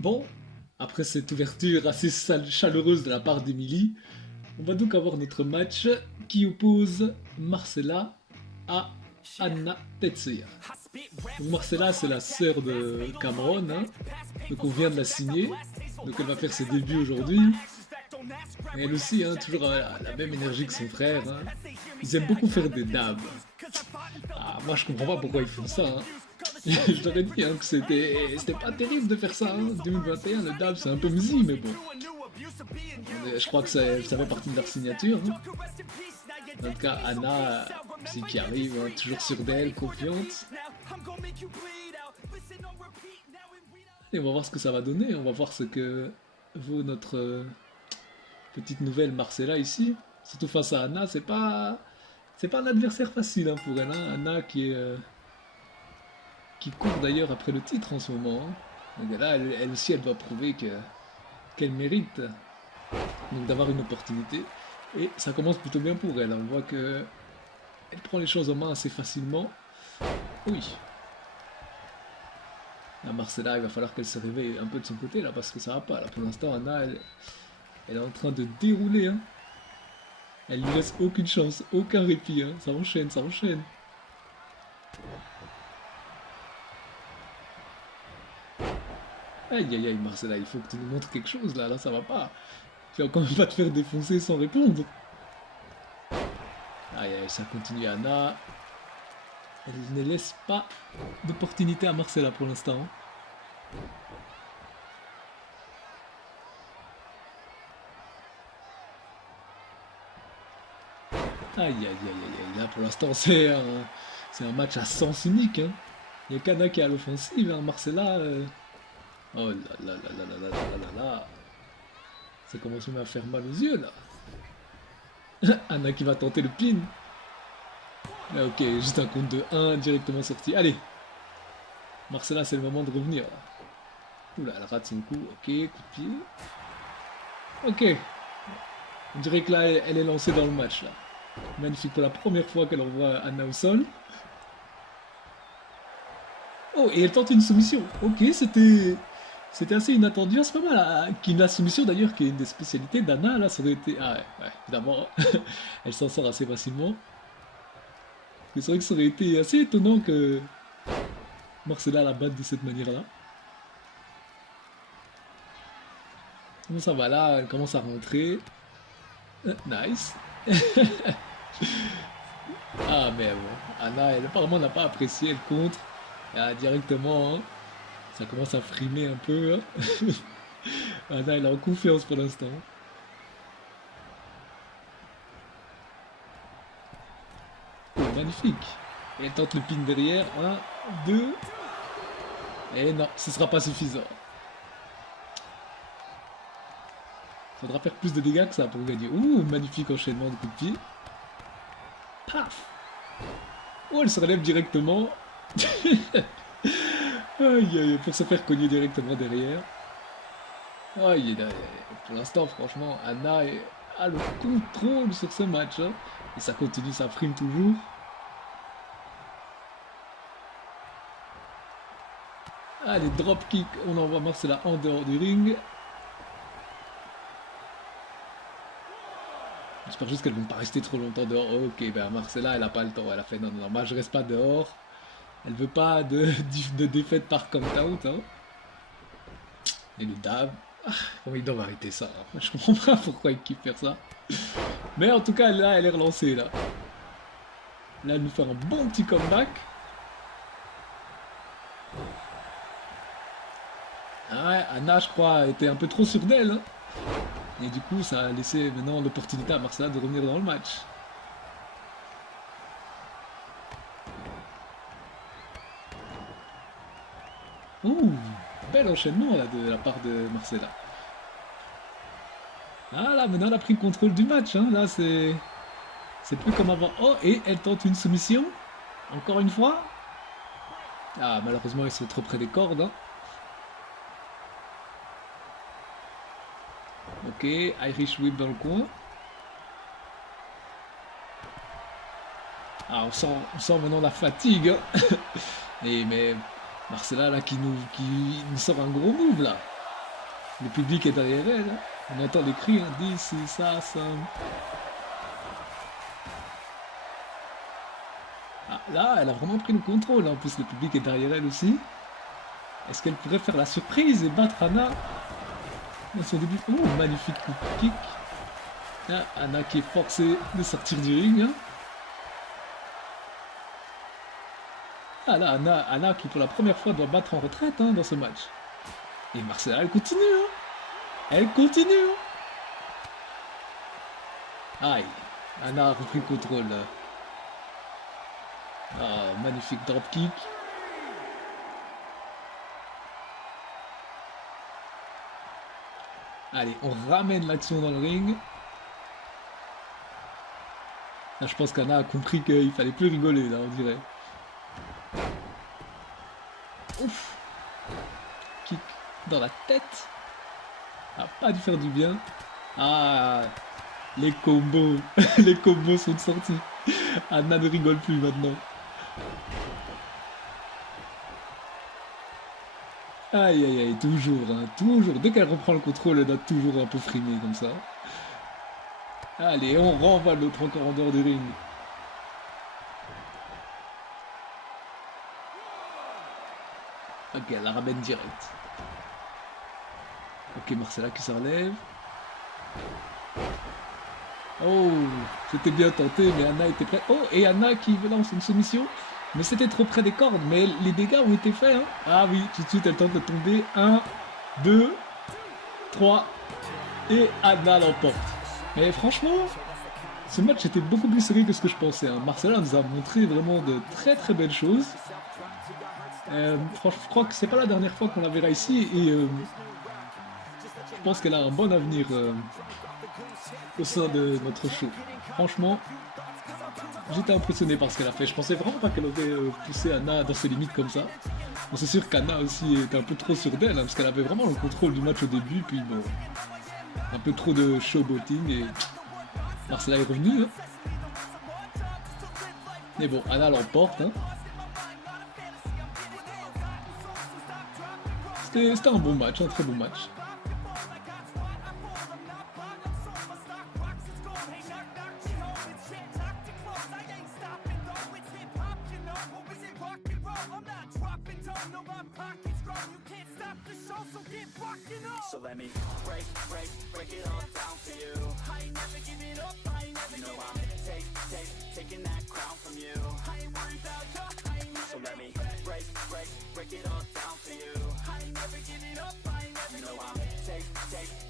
Bon, après cette ouverture assez chaleureuse de la part d'Emilie, on va donc avoir notre match qui oppose Marcella à Anna Tetsuya. Donc Marcella, c'est la sœur de Cameron, hein. Donc on vient de la signer, donc elle va faire ses débuts aujourd'hui. Et elle aussi, hein, toujours la même énergie que son frère, hein. Ils aiment beaucoup faire des dabs. Ah, moi je comprends pas pourquoi ils font ça, hein. Je t'aurais dit hein, que c'était pas terrible de faire ça, hein. 2021, le dab c'est un peu musique, mais bon. Je crois que ça fait partie de leur signature, hein. En tout cas, Anna, c'est qui arrive, hein, toujours sûre d'elle, confiante. Et on va voir ce que ça va donner, on va voir ce que vaut notre petite nouvelle Marcella ici. Surtout face à Anna, c'est pas un adversaire facile hein, pour elle, hein. Anna qui court d'ailleurs après le titre en ce moment, hein. Donc là, elle aussi, elle doit prouver qu'elle mérite donc d'avoir une opportunité. Et ça commence plutôt bien pour elle. On voit que elle prend les choses en main assez facilement. Oui. La Marcella, il va falloir qu'elle se réveille un peu de son côté là parce que ça va pas. Là, pour l'instant, Anna, elle est en train de dérouler, hein. Elle lui laisse aucune chance, aucun répit, hein. Ça enchaîne, ça enchaîne. Aïe aïe aïe, Marcella, il faut que tu nous montres quelque chose là. Là, ça va pas. Tu vas quand même pas te faire défoncer sans répondre. Aïe aïe, ça continue. Anna, elle ne laisse pas d'opportunité à Marcella pour l'instant. Aïe aïe aïe aïe aïe, là pour l'instant c'est un match à sens unique, hein. Il n'y a qu'Anna qui est à l'offensive, hein. Marcella, oh là là là là là là là là là. Ça commence même à faire mal aux yeux là. Anna qui va tenter le pin. Ah, ok, juste un compte de 1 directement sorti. Allez, Marcella, c'est le moment de revenir là. Oula, elle rate son coup. Ok, coup de pied. Ok, on dirait que là, elle est lancée dans le match là. Magnifique pour la première fois qu'elle envoie Anna au sol. Oh, et elle tente une soumission. Ok, c'était assez inattendu. Ah, c'est pas mal, hein. La soumission d'ailleurs, qui est une des spécialités d'Anna, là, ça aurait été. Ah ouais, évidemment, elle s'en sort assez facilement. Mais c'est vrai que ça aurait été assez étonnant que Marcella la batte de cette manière-là. Comment ça va là? Elle commence à rentrer. Nice. Ah, mais bon, Anna, elle apparemment n'a pas apprécié, elle contre. Ah, directement, hein. Ça commence à frimer un peu, hein. Anna, elle est en confiance pour l'instant. Oh, magnifique. Et elle tente le pin derrière. Un, deux. Et non, ce sera pas suffisant. Faudra faire plus de dégâts que ça pour gagner. Ouh, magnifique enchaînement de coups de pied. Paf. Oh, elle se relève directement. Aïe, aïe, pour se faire cogner directement derrière. Aïe, aïe, aïe. Pour l'instant, franchement, Anna a le contrôle sur ce match, hein. Et ça continue, ça frime toujours. Allez, dropkick, on envoie Marcella en dehors du ring. J'espère juste qu'elles vont pas rester trop longtemps dehors. Ok, ben Marcella, elle a pas le temps. Elle a fait non, non, non, moi je reste pas dehors. Elle veut pas de défaite par count-out, hein. Et le dab. Ah, comment ils doivent arrêter ça, hein. Je comprends pas pourquoi ils kiffent faire ça. Mais en tout cas, là, elle est relancée, là. Là, elle nous fait un bon petit comeback. Ah ouais, Anna, je crois, était un peu trop sûre d'elle, hein. Et du coup, ça a laissé maintenant l'opportunité à Marcella de revenir dans le match. Ouh, bel enchaînement là de la part de Marcella. Ah là, maintenant elle a pris le contrôle du match, hein. Là, c'est plus comme avant. Oh, et elle tente une soumission. Encore une fois. Ah, malheureusement, ils sont trop près des cordes, hein. Ok, Irish Whip dans le coin. Ah, on sent maintenant la fatigue, hein. Mais Marcella là qui nous sort un gros move là. Le public est derrière elle. Hein. On entend les cris, hein. This is awesome. Ah, là, elle a vraiment pris le contrôle. En plus, le public est derrière elle aussi. Est-ce qu'elle pourrait faire la surprise et battre Anna dans son début? Oh, magnifique coup de kick. Ah, Anna qui est forcée de sortir du ring. Hein. Ah là, Anna qui pour la première fois doit battre en retraite hein, dans ce match. Et Marcella, elle continue. Hein. Elle continue. Hein. Aïe, Anna a repris le contrôle. Ah, magnifique dropkick. Allez, on ramène l'action dans le ring. Là, je pense qu'Anna a compris qu'il fallait plus rigoler, là, on dirait. Ouf. Kick dans la tête. Ah, pas dû faire du bien. Ah, les combos. Les combos sont sortis. Anna ne rigole plus maintenant. Aïe aïe aïe, toujours, hein, toujours. Dès qu'elle reprend le contrôle, elle doit toujours un peu frimer comme ça. Allez, on renvoie l'autre encore en dehors du ring. Ok, elle la ramène direct. Ok, Marcella qui se relève. Oh, c'était bien tenté, mais Anna était prête. Oh, et Anna qui lance une soumission. Mais c'était trop près des cordes, mais les dégâts ont été faits. Hein. Ah oui, tout de suite, elle tente de tomber. 1, 2, 3. Et Anna l'emporte. Mais franchement, ce match était beaucoup plus serré que ce que je pensais. Hein. Marcella nous a montré vraiment de très très belles choses. Franchement, je crois que c'est pas la dernière fois qu'on la verra ici. Et je pense qu'elle a un bon avenir au sein de notre show. Franchement, j'étais impressionné par ce qu'elle a fait. Je pensais vraiment pas qu'elle aurait poussé Anna dans ses limites comme ça. Bon, c'est sûr qu'Anna aussi était un peu trop sûre d'elle, hein, parce qu'elle avait vraiment le contrôle du match au début, puis bon, un peu trop de showboating et Marcella est revenue. Hein. Mais bon, Anna l'emporte. Hein. C'était un bon match, un très bon match. So let me break it all down for you. I ain't never giving up, I ain't never know I'm taking that crown from you. I ain't worried about you, so let me break it all down for you. I ain't never giving up, I ain't never know I'm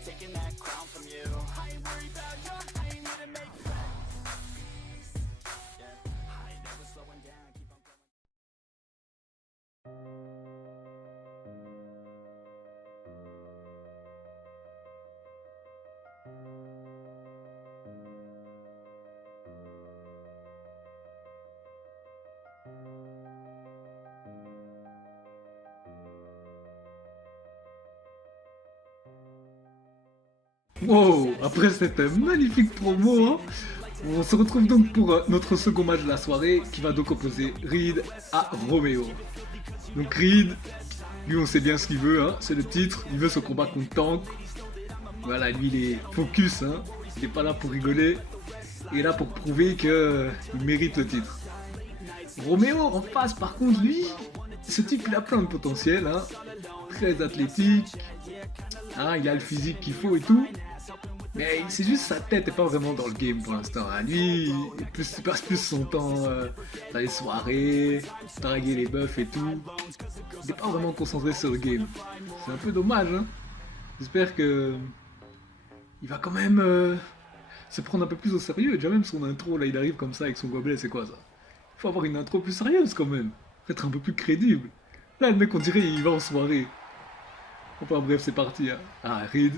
taking that crown from you. I ain't worried about you, I ain't here to make friends. Yeah, I ain't never slowing down, keep on going. Wow, après cette magnifique promo, hein, on se retrouve donc pour notre second match de la soirée qui va donc opposer Reed à Romeo. Donc Reed, lui on sait bien ce qu'il veut, hein, c'est le titre, il veut ce combat contre Tank. Voilà, lui il est focus, hein, il n'est pas là pour rigoler, il est là pour prouver qu'il mérite le titre. Romeo en face par contre lui, ce type il a plein de potentiel, hein, très athlétique, hein, il a le physique qu'il faut et tout. Mais c'est juste sa tête n'est pas vraiment dans le game pour l'instant. Hein. Lui, il passe plus son temps dans les soirées, draguer les buffs et tout. Il n'est pas vraiment concentré sur le game. C'est un peu dommage. Hein. J'espère que il va quand même se prendre un peu plus au sérieux. Déjà même son intro, là, il arrive comme ça avec son gobelet, c'est quoi ça? Il faut avoir une intro plus sérieuse quand même. Faut être un peu plus crédible. Là, le mec, on dirait il va en soirée. Enfin bref, c'est parti. Hein. Ah, Reed.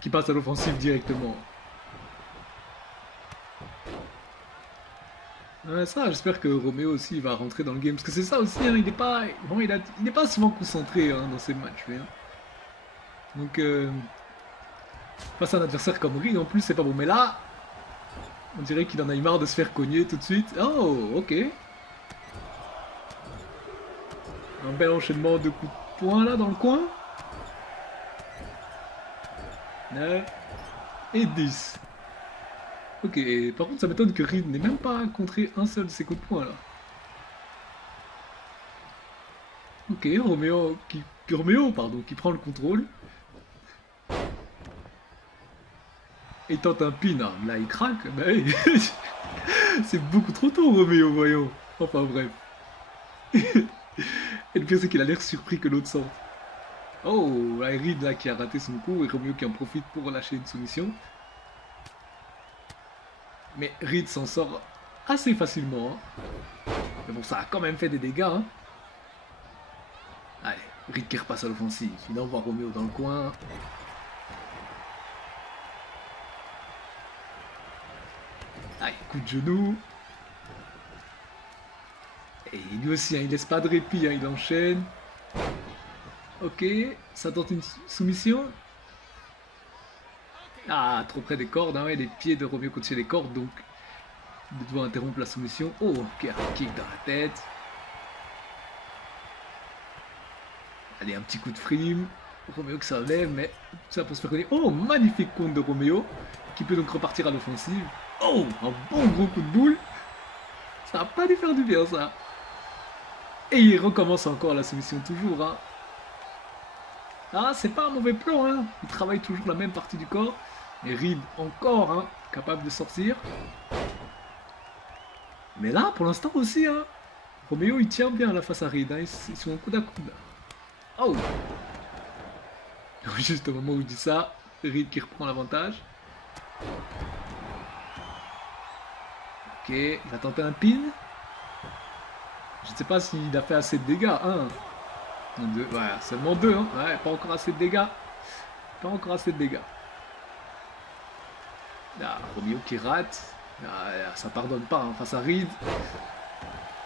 Qui passe à l'offensive directement. Ouais, ça, j'espère que Romeo aussi va rentrer dans le game. Parce que c'est ça aussi, hein, il n'est pas souvent concentré hein, dans ses matchs. Hein. Donc, face à un adversaire comme Reed, en plus, c'est pas bon. Mais là, on dirait qu'il en a eu marre de se faire cogner tout de suite. Oh, ok. Un bel enchaînement de coups de poing là dans le coin. 9 et 10. Ok, par contre ça m'étonne que Reed n'ait même pas contré un seul de ses coups de poing là. Ok, Roméo, pardon, qui prend le contrôle. Et il tente un pin, hein. Là il craque, bah oui. C'est beaucoup trop tôt Roméo, voyons. Enfin bref. Et le pire c'est qu'il a l'air surpris que l'autre sorte. Oh, là, Reed là qui a raté son coup et Roméo qui en profite pour lâcher une soumission. Mais Reed s'en sort assez facilement. Hein. Mais bon, ça a quand même fait des dégâts. Hein. Allez, Reed qui repasse à l'offensive. Il envoie Roméo dans le coin. Allez, coup de genou. Et lui aussi, hein, il laisse pas de répit, hein, il enchaîne. Ok, ça tente une soumission. Ah, trop près des cordes, hein, ouais, les pieds de Roméo contre les cordes, donc il doit interrompre la soumission. Oh, ok, un kick dans la tête. Allez, un petit coup de frime. Roméo qui s'enlève, mais ça peut se faire connaître. Oh, magnifique compte de Roméo, qui peut donc repartir à l'offensive. Oh, un bon gros coup de boule. Ça n'a pas dû faire du bien, ça. Et il recommence encore la soumission, toujours. Hein. Ah, c'est pas un mauvais plan, hein. Il travaille toujours la même partie du corps. Et Reed, encore, hein, capable de sortir. Mais là, pour l'instant aussi, hein, Roméo, il tient bien la face à Reed. Hein. Ils sont coude à coude. Oh! Juste au moment où il dit ça, Reed qui reprend l'avantage. Ok, il va tenter un pin. Je ne sais pas s'il a fait assez de dégâts. 1, 2, ouais, seulement 2. Hein. Ouais, pas encore assez de dégâts. Pas encore assez de dégâts. Ah, Roméo qui rate. Ah, ça pardonne pas hein, face à Reed.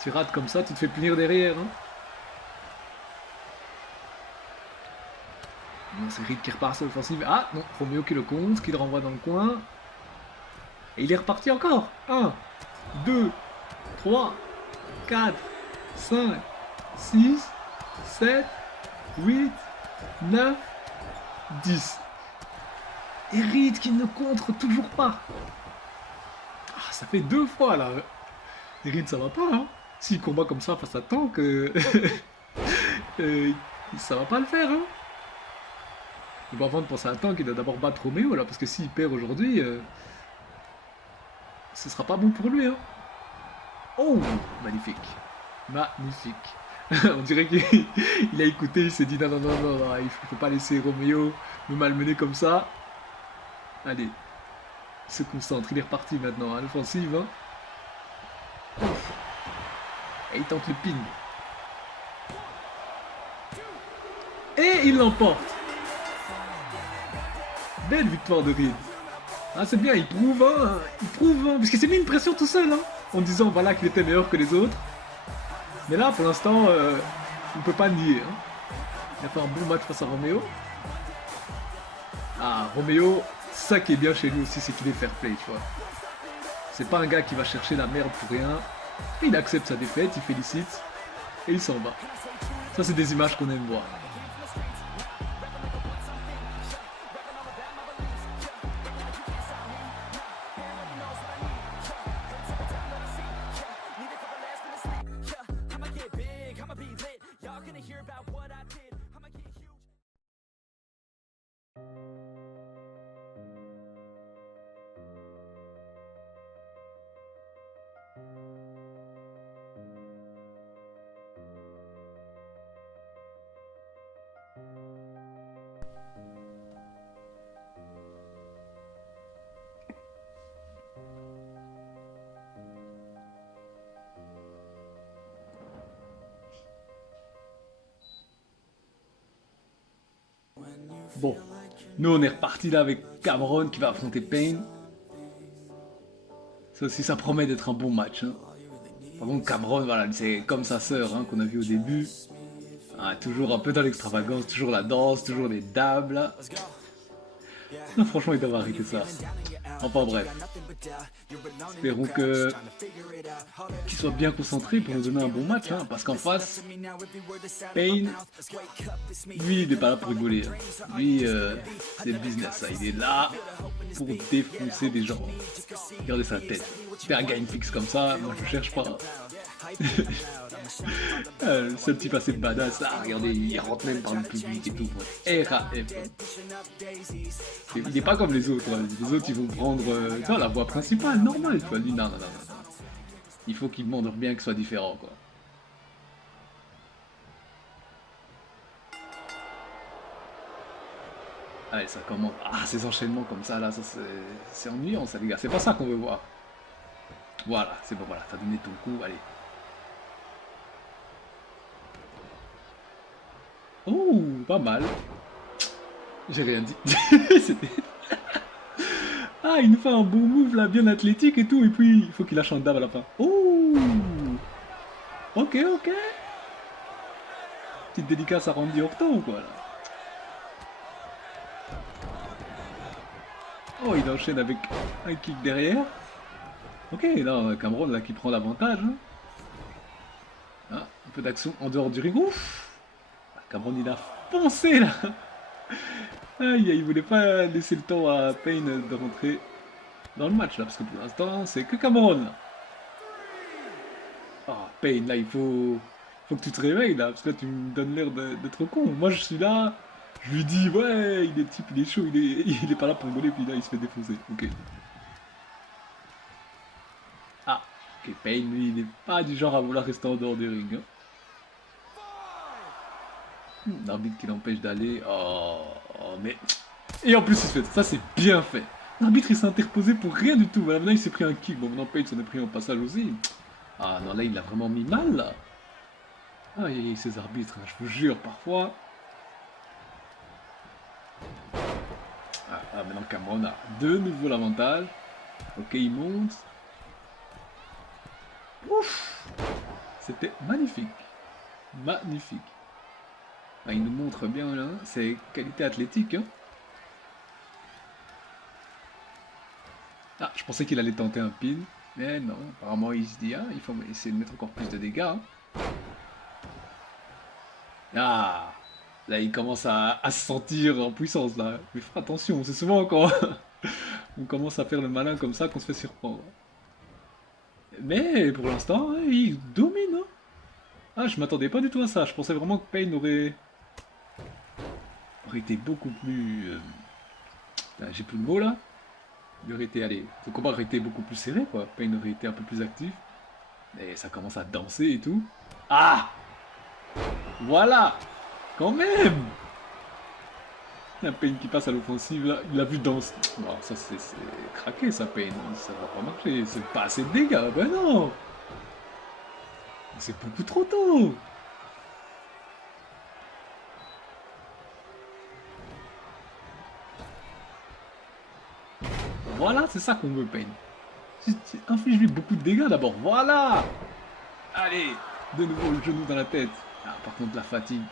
Tu rates comme ça, tu te fais punir derrière. Hein. Non, c'est Reed qui repart sur l'offensive. Ah non, Roméo qui le compte, qui le renvoie dans le coin. Et il est reparti encore. 1, 2, 3, 4, 5, 6, 7, 8, 9, 10. Et Reed qui ne contre toujours pas. Ah, ça fait 2 fois là. Et Reed ça va pas. Hein. S'il combat comme ça face à Tank, ça va pas le faire. Hein. Donc avant de penser à Tank, il doit d'abord battre Roméo là. Parce que s'il perd aujourd'hui, ce sera pas bon pour lui. Hein. Oh, magnifique. Magnifique. On dirait qu'il a écouté, il s'est dit non, non, non, non, non, il faut pas laisser Roméo me malmener comme ça. Allez, il se concentre, il est reparti maintenant à l'offensive. Hein. Et il tente le pin. Et il l'emporte. Belle victoire de Reed. Ah, c'est bien, il prouve, hein, parce qu'il s'est mis une pression tout seul, hein, en disant voilà qu'il était meilleur que les autres. Mais là, pour l'instant, on ne peut pas nier. Hein. Il a fait un bon match face à Roméo. Ah, Roméo, ça qui est bien chez lui aussi, c'est qu'il est fair play, tu vois. C'est pas un gars qui va chercher la merde pour rien. Il accepte sa défaite, il félicite, et il s'en va. Ça, c'est des images qu'on aime voir. Bon, nous on est reparti là avec Cameron qui va affronter Payne. Ça aussi, ça promet d'être un bon match. Hein. Par contre, Cameron, voilà, c'est comme sa sœur hein, qu'on a vu au début. Ah, toujours un peu dans l'extravagance, toujours la danse, toujours les dabs là. Non, franchement, il doit arrêter ça. Enfin bref. Espérons que qu'il soit bien concentré pour nous donner un bon match, hein, parce qu'en face, Payne, lui, il n'est pas là pour rigoler. Hein. Lui, c'est le business, ça. Il est là pour défoncer des gens. Regardez sa tête. Faire un game fixe comme ça, moi je cherche pas. Ce petit passé de badass, ah, regardez, il rentre même par le public et tout. RAF. Il n'est pas comme les autres. Hein. Les autres, ils vont prendre la voix principale, normale. Tu vois. Lui, non. Il faut qu'il montre bien que ce soit différent, quoi. Allez, ça commence. Ah, ces enchaînements comme ça, là, ça c'est ennuyant, ça, les gars. C'est pas ça qu'on veut voir. Voilà, c'est bon, voilà. T'as donné ton coup, allez. Oh, pas mal. J'ai rien dit. C'était... Ah, il nous fait un bon move là, bien athlétique et tout, et puis il faut qu'il lâche un dab à la fin. Oh, ok. Petite dédicace à Randy Orton, quoi, là. Oh, il enchaîne avec un kick derrière. Ok, là, Cameron, là, qui prend l'avantage. Hein. Ah, un peu d'action en dehors du ring. Ouf, Cameron, il a foncé, là. Aïe, il voulait pas laisser le temps à Payne de rentrer dans le match là, parce que pour l'instant c'est que Cameron là. Oh, Payne là, il faut que tu te réveilles là, parce que là tu me donnes l'air d'être con. Moi je suis là, je lui dis ouais, il est chaud, il est pas là pour rigoler, puis là il se fait défoncer. Ok. Ah, ok, Payne lui il n'est pas du genre à vouloir rester en dehors des rings. Hein. L'arbitre qui l'empêche d'aller. Oh, mais. Et en plus, il se fait. Ça, c'est bien fait. L'arbitre, il s'est interposé pour rien du tout. Maintenant, il s'est pris un kick. Bon, maintenant, Payne s'en est pris un passage aussi. Ah non, là, il l'a vraiment mis mal, là. Ah, ces arbitres, hein, je vous jure, parfois. Ah, maintenant, Cameron a de nouveau l'avantage. Ok, il monte. Ouf! C'était magnifique. Magnifique. Ah, il nous montre bien là, ses qualités athlétiques. Hein. Ah, je pensais qu'il allait tenter un pin, mais non, apparemment il se dit, ah, il faut essayer de mettre encore plus de dégâts. Hein. Ah, là il commence à se sentir en puissance là. Mais fais attention, c'est souvent quand on commence à faire le malin comme ça qu'on se fait surprendre. Mais pour l'instant, hein, il domine. Hein. Ah, je m'attendais pas du tout à ça, je pensais vraiment que Payne aurait été beaucoup plus... j'ai plus le mot là. Il aurait été, allez, le combat aurait été beaucoup plus serré quoi. Payne aurait été un peu plus actif. Et ça commence à danser et tout. Ah, voilà. Quand même. Il y a Payne qui passe à l'offensive là. Il a vu danser. Non, ça c'est craqué ça Payne. Ça va pas marcher. C'est pas assez de dégâts. Ben non. C'est beaucoup trop tôt. Voilà, c'est ça qu'on veut, Payne. Inflige-lui beaucoup de dégâts d'abord. Voilà. Allez, de nouveau le genou dans la tête. Ah, par contre, la fatigue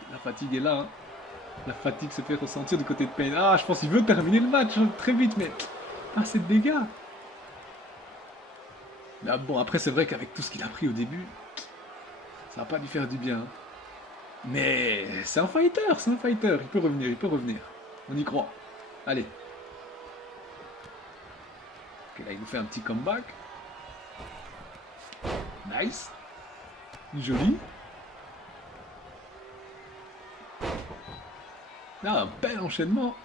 est là. Hein. La fatigue se fait ressentir du côté de Payne. Ah, je pense qu'il veut terminer le match très vite, mais pas assez de dégâts. Mais bon, après, c'est vrai qu'avec tout ce qu'il a pris au début, ça va pas lui faire du bien. Hein. Mais c'est un fighter, Il peut revenir. On y croit. Allez. Ok, là, il nous fait un petit comeback. Nice. Joli. Là, un bel enchaînement.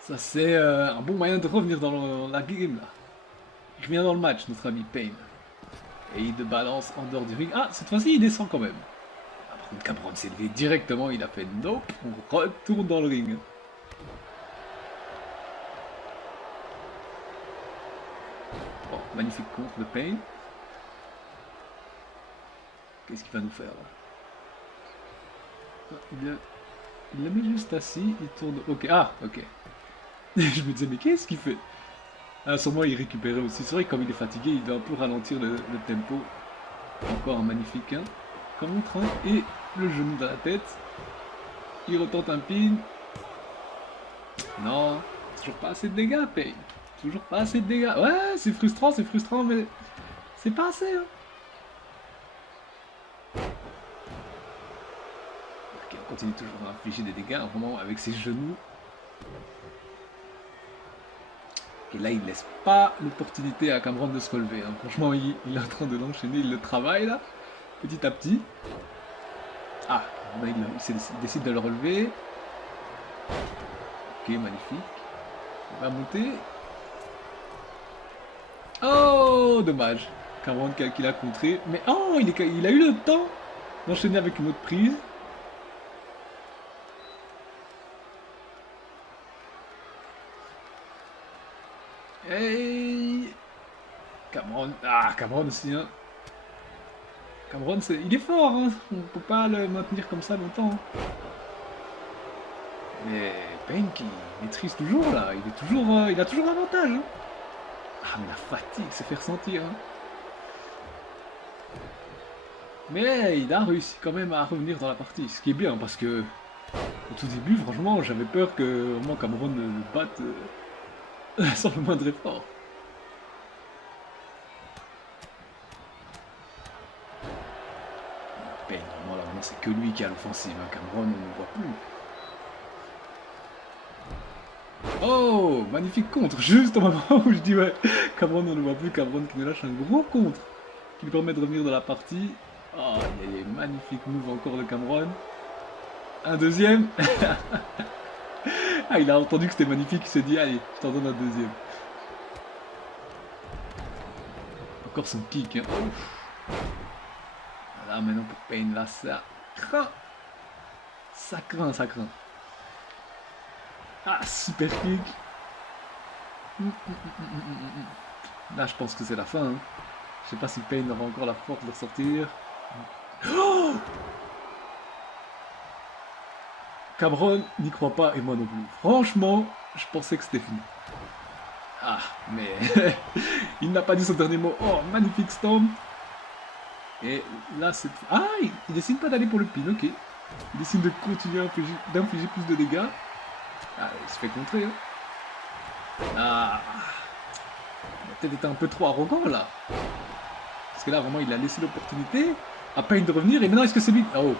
Ça, c'est un bon moyen de revenir dans la game, là. Il revient dans le match, notre ami Payne. Et il te balance en dehors du ring. Ah, cette fois-ci, il descend quand même. Ah, par contre, Cameron s'est levé directement. Il a fait nope. On retourne dans le ring. Bon, magnifique contre de Payne. Qu'est-ce qu'il va nous faire là? Ah, il l'a mis juste assis. Il tourne. Ok. Ah, ok. Je me disais, mais qu'est-ce qu'il fait? Ah, sûrement il récupérait aussi. C'est vrai que comme il est fatigué, il doit un peu ralentir le tempo. Encore un magnifique hein. Comme on train et le genou dans la tête. Il retente un pin. Non, Toujours pas assez de dégâts, Payne. Toujours pas assez de dégâts. Ouais, c'est frustrant, mais c'est pas assez. Hein. Ok, on continue toujours à infliger des dégâts, vraiment avec ses genoux. Et là, il laisse pas l'opportunité à Cameron de se relever. Hein. Franchement, il est en train de l'enchaîner, il le travaille là, petit à petit. Ah, là, il décide de le relever. Ok, magnifique. Il va monter. Oh, dommage. Cameron qui l'a contré. Mais oh, il a eu le temps d'enchaîner avec une autre prise. Hey Cameron. Ah, Cameron aussi, hein. Cameron, il est fort, hein. On peut pas le maintenir comme ça longtemps. Hein. Mais Payne qui maîtrise toujours là, il a toujours l'avantage. Hein. Ah mais la fatigue se fait ressentir. Hein. Mais il a réussi quand même à revenir dans la partie, ce qui est bien parce que au tout début, franchement, j'avais peur que au moins Cameron le batte sans le moindre effort. Payne, normalement, là, c'est que lui qui a l'offensive. Hein. Cameron, on ne le voit plus. Oh, magnifique contre, juste au moment où je dis ouais, Cameron on ne voit plus, Cameron qui nous lâche un gros contre, qui lui permet de revenir dans la partie. Oh, il y a magnifique move encore de Cameron. Un deuxième. Ah, il a entendu que c'était magnifique, il s'est dit allez, je t'en donne un deuxième. Encore son kick, hein. Ouf. Voilà, maintenant pour Payne, là, ça craint. Ça craint, ça craint. Ah, super kick. Là, je pense que c'est la fin. Hein. Je sais pas si Payne aura encore la force de ressortir. Oh Cameron n'y croit pas et moi non plus. Franchement, je pensais que c'était fini. Ah, mais il n'a pas dit son dernier mot. Oh, magnifique Storm. Et là, c'est... Ah, il décide pas d'aller pour le pin, ok. Il décide de continuer d'infliger plus de dégâts. Ah, il se fait contrer. Hein. Ah, il a peut-être été un peu trop arrogant là. Parce que là, vraiment, il a laissé l'opportunité à Payne de revenir. Et maintenant, est-ce que c'est lui? Oh.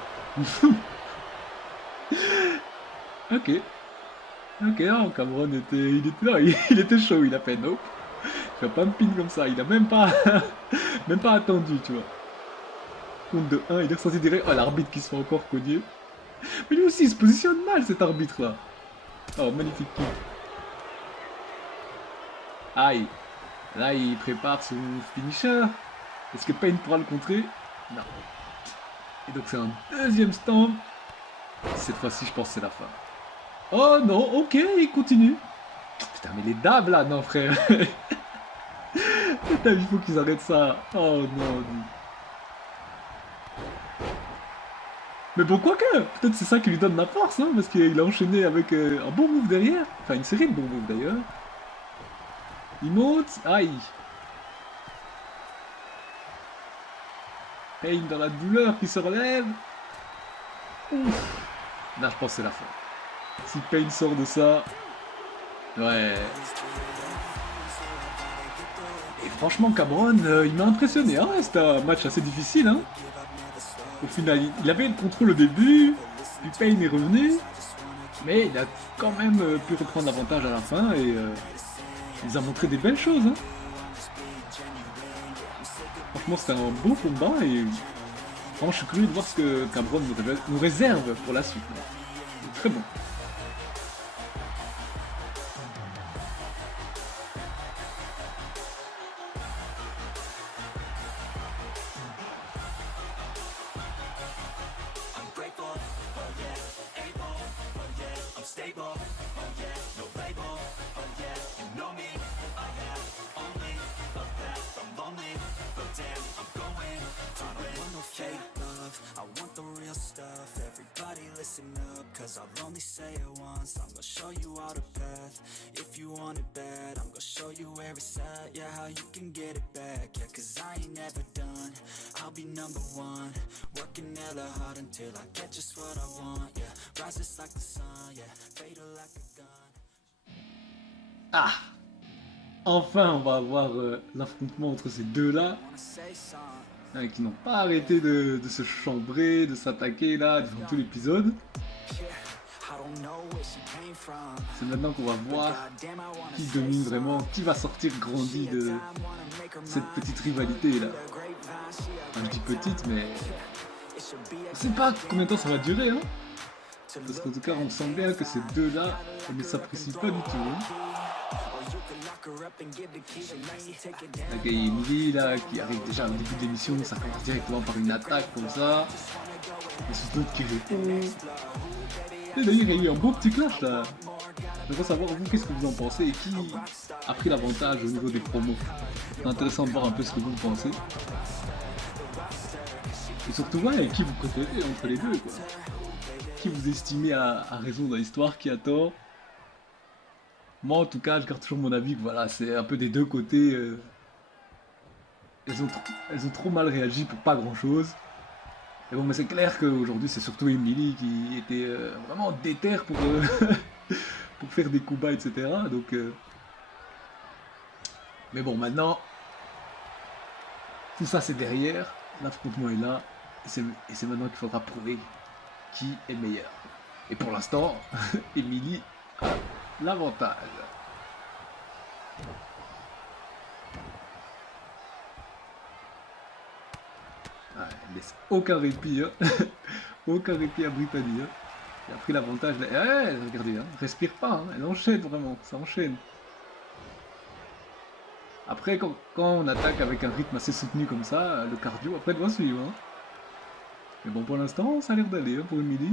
Ok. Ok, non, Cameron était là. Il était chaud. Il a fait nope. Je vais pas me pin comme ça. Il a même pas, même pas attendu, tu vois. Compte de 1, il est ressorti direct. Oh, l'arbitre qui se fait encore cogner. Mais lui aussi, il se positionne mal, cet arbitre là. Oh, magnifique kick. Aïe. Là, il prépare son finisher. Est-ce que Payne pourra le contrer? Non. Et donc, c'est un deuxième stamp. Cette fois-ci, je pense que c'est la fin. Oh non, ok, il continue. Putain, mais les dabs là, non, frère. Putain, il faut qu'ils arrêtent ça. Oh non. Mais bon, quoique, peut-être c'est ça qui lui donne la force, hein, parce qu'il a enchaîné avec un bon move derrière. Enfin, une série de bons moves d'ailleurs. Il monte, aïe. Payne dans la douleur qui se relève. Ouf. Là, je pense que c'est la fin. Si Payne sort de ça... Ouais. Et franchement, Cameron, il m'a impressionné. Hein. C'était un match assez difficile. Hein. Au final, il avait le contrôle au début, puis Payne est revenu, mais il a quand même pu reprendre l'avantage à la fin et il nous a montré des belles choses. Hein. Franchement, c'était un beau combat et vraiment, je suis curieux de voir ce que Cameron nous réserve pour la suite. Très bon. I want the real stuff, everybody listen up, cause I'll only say it once, I'm gonna show you all the path, if you want it bad, I'm gonna show you where it's at, yeah, how you can get it back, yeah, cause I ain't never done, I'll be number one, working hella hard until I get just what I want, yeah, rises like the sun, yeah, fatal like a gun. Ah, enfin, on va avoir l'affrontement entre ces deux-là, qui n'ont pas arrêté de se chambrer, de s'attaquer là, durant tout l'épisode. C'est maintenant qu'on va voir qui domine vraiment, qui va sortir grandi de cette petite rivalité là. Enfin, je dis petite, mais on sait pas combien de temps ça va durer, hein. Parce qu'en tout cas, on sent bien que ces deux-là ne s'apprécient pas du tout. Hein. Là, il y a Emily là, qui arrive déjà au début de l'émission, ça commence directement par une attaque comme ça. Et c'est d'autres qui répondent. Et d'ailleurs, il y a eu un beau petit clash là. J'aimerais savoir, vous, qu'est-ce que vous en pensez et qui a pris l'avantage au niveau des promos. C'est intéressant de voir un peu ce que vous pensez. Et surtout, ouais, qui vous préférez entre les deux, quoi. Qui vous estimez à raison dans l'histoire, qui a tort. Moi, en tout cas, je garde toujours mon avis que voilà, c'est un peu des deux côtés. Elles ont trop mal réagi pour pas grand-chose. Et bon, mais c'est clair qu'aujourd'hui, c'est surtout Emily qui était vraiment déter pour, pour faire des coups bas, etc. Donc, mais bon, maintenant, tout ça c'est derrière, l'affrontement est là, et c'est maintenant qu'il faudra prouver qui est meilleur. Et pour l'instant, Emily a l'avantage. Ah, elle laisse aucun répit, hein. Aucun répit à Brittany. Hein. Elle a pris l'avantage. Regardez, hein, elle respire pas, hein. Elle enchaîne vraiment, ça enchaîne. Après, quand on attaque avec un rythme assez soutenu comme ça, le cardio après doit suivre. Hein. Mais bon, pour l'instant, ça a l'air d'aller hein, pour Emily.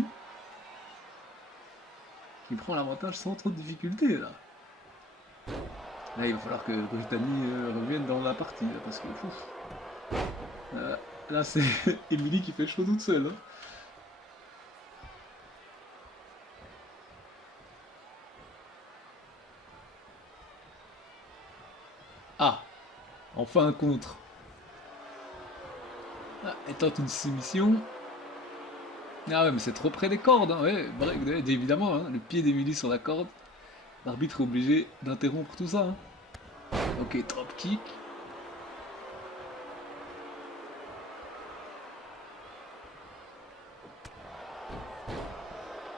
Qui prend l'avantage sans trop de difficultés là. Là, il va falloir que Brittany revienne dans la partie là, parce que là, c'est Emily qui fait chaud toute seule. Hein. Ah, enfin un contre. Ah, elle tente une soumission. Ah ouais, mais c'est trop près des cordes. Hein. Ouais, évidemment, hein, le pied d'Emily sur la corde. L'arbitre est obligé d'interrompre tout ça. Hein. Ok, drop kick.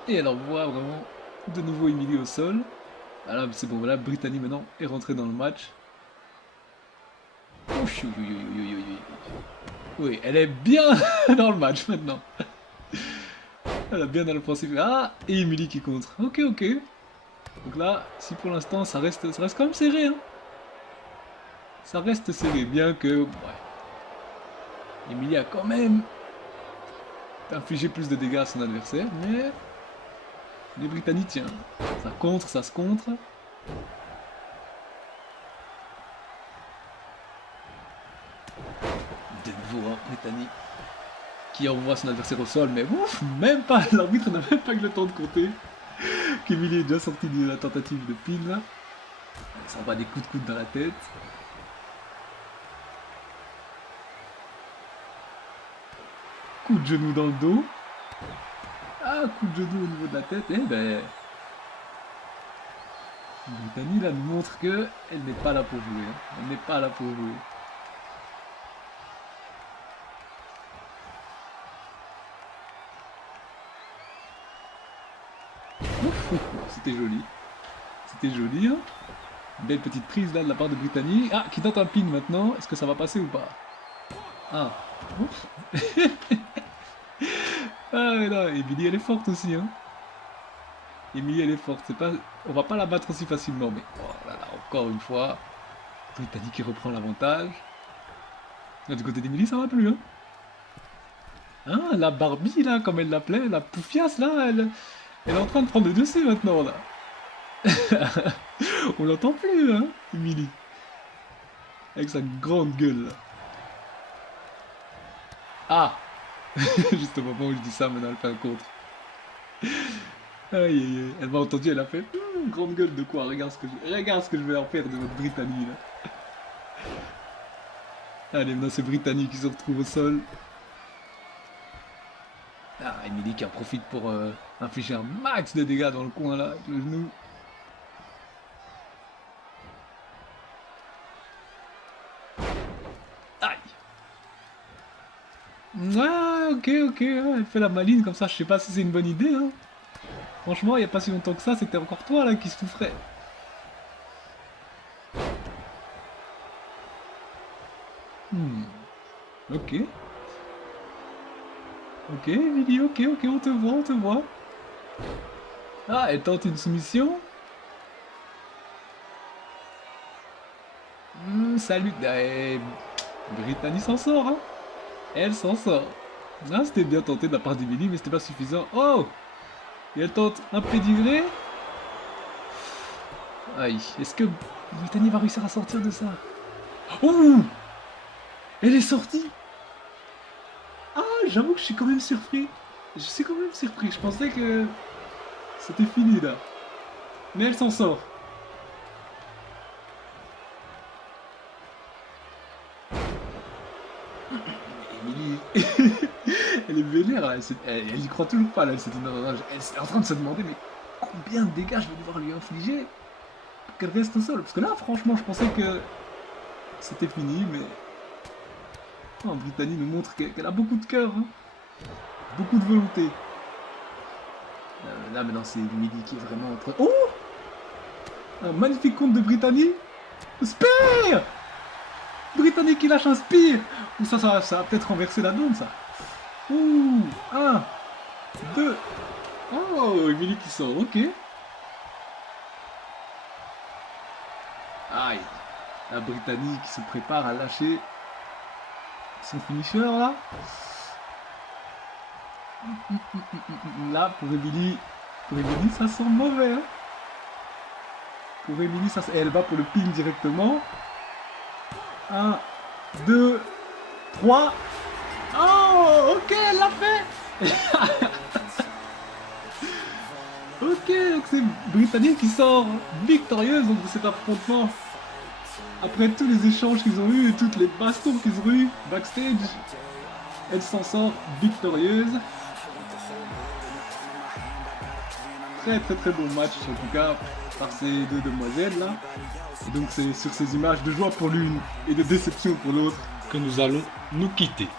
Et elle envoie vraiment de nouveau Emily au sol. Ah là, c'est bon, voilà, Brittany maintenant est rentrée dans le match. Oui, elle est bien dans le match maintenant. Elle est bien dans le principe. Ah, et Emily qui contre. Ok, ok. Donc là, si pour l'instant ça reste quand même serré. Hein. Ça reste serré, bien que... Ouais. Emily a quand même infligé plus de dégâts à son adversaire, mais... Les Britanniques, tiens. Ça contre, ça se contre. De nouveau, hein, Britannique qui envoie son adversaire au sol, mais ouf, même pas, l'arbitre n'a même pas eu le temps de compter qu'Emily est déjà sorti de la tentative de pin là. Ça envoie des coups de coude dans la tête. Coup de genou dans le dos. Ah, coup de genou au niveau de la tête. Eh ben... Brittany là nous montre que elle n'est pas là pour jouer. Hein. Elle n'est pas là pour jouer. C'était joli. C'était joli. Hein. Une belle petite prise là de la part de Brittany. Ah, qui tente un pin maintenant. Est-ce que ça va passer ou pas? Ah. Ouf. Ah mais là, Emily elle est forte aussi. Hein. Emily elle est forte. C'est pas... On va pas la battre aussi facilement. Mais oh là là, encore une fois. Brittany qui reprend l'avantage. Du côté d'Emily ça va plus. Hein. Ah, la Barbie là, comme elle l'appelait, la poufiasse là, elle est en train de prendre le dessus maintenant là. On l'entend plus, hein, Emily. Avec sa grande gueule là. Ah. Juste au moment où je dis ça, maintenant elle fait un contre. Aïe aïe aïe. Elle m'a entendu, elle a fait grande gueule de quoi? Regarde ce que je vais en faire de votre Brittany là. Allez, maintenant c'est Brittany qui se retrouve au sol. Ah, Emily qui en profite pour infliger un max de dégâts dans le coin là, avec le genou. Ah, ok, ok, elle fait la maline comme ça, je sais pas si c'est une bonne idée, hein. Franchement, il n'y a pas si longtemps que ça, c'était encore toi là qui souffrais. Ok. Ok, Emily, ok, ok, on te voit, on te voit. Ah, elle tente une soumission. Salut. Brittany s'en sort, hein. Elle s'en sort. Ah, c'était bien tenté de la part d'Emily, mais c'était pas suffisant. Oh! Et elle tente un pédigré. Aïe, est-ce que Brittany va réussir à sortir de ça? Oh! Elle est sortie! Ah, j'avoue que je suis quand même surpris. Je suis quand même surpris. Je pensais que c'était fini là. Mais elle s'en sort. Emily, elle est vénère là. Elle y croit toujours pas là. Elle est en train de se demander mais combien de dégâts je vais devoir lui infliger pour qu'elle reste au sol. Parce que là, franchement, je pensais que c'était fini, mais oh, Brittany nous montre qu'elle a beaucoup de cœur, hein. Beaucoup de volonté. Là maintenant, c'est Emily qui est vraiment en train. Oh! Un magnifique compte de Brittany. Spear! Brittany qui lâche un spear! Ou ça va peut-être renverser la donne, ça. Ouh! 1, 2. Oh, Emily qui sort, ok. Aïe. La Brittany qui se prépare à lâcher son finisher, là. Là, pour Emily, ça sent mauvais, hein. Pour Emily, ça, elle va pour le pin directement. 1, 2, 3. Oh, ok, elle l'a fait. Ok, donc c'est Brittany qui sort victorieuse donc, de cet affrontement. Après tous les échanges qu'ils ont eu et toutes les bastons qu'ils ont eu backstage, elle s'en sort victorieuse. Très bon match en tout cas par ces deux demoiselles là. Et donc c'est sur ces images de joie pour l'une et de déception pour l'autre que nous allons nous quitter.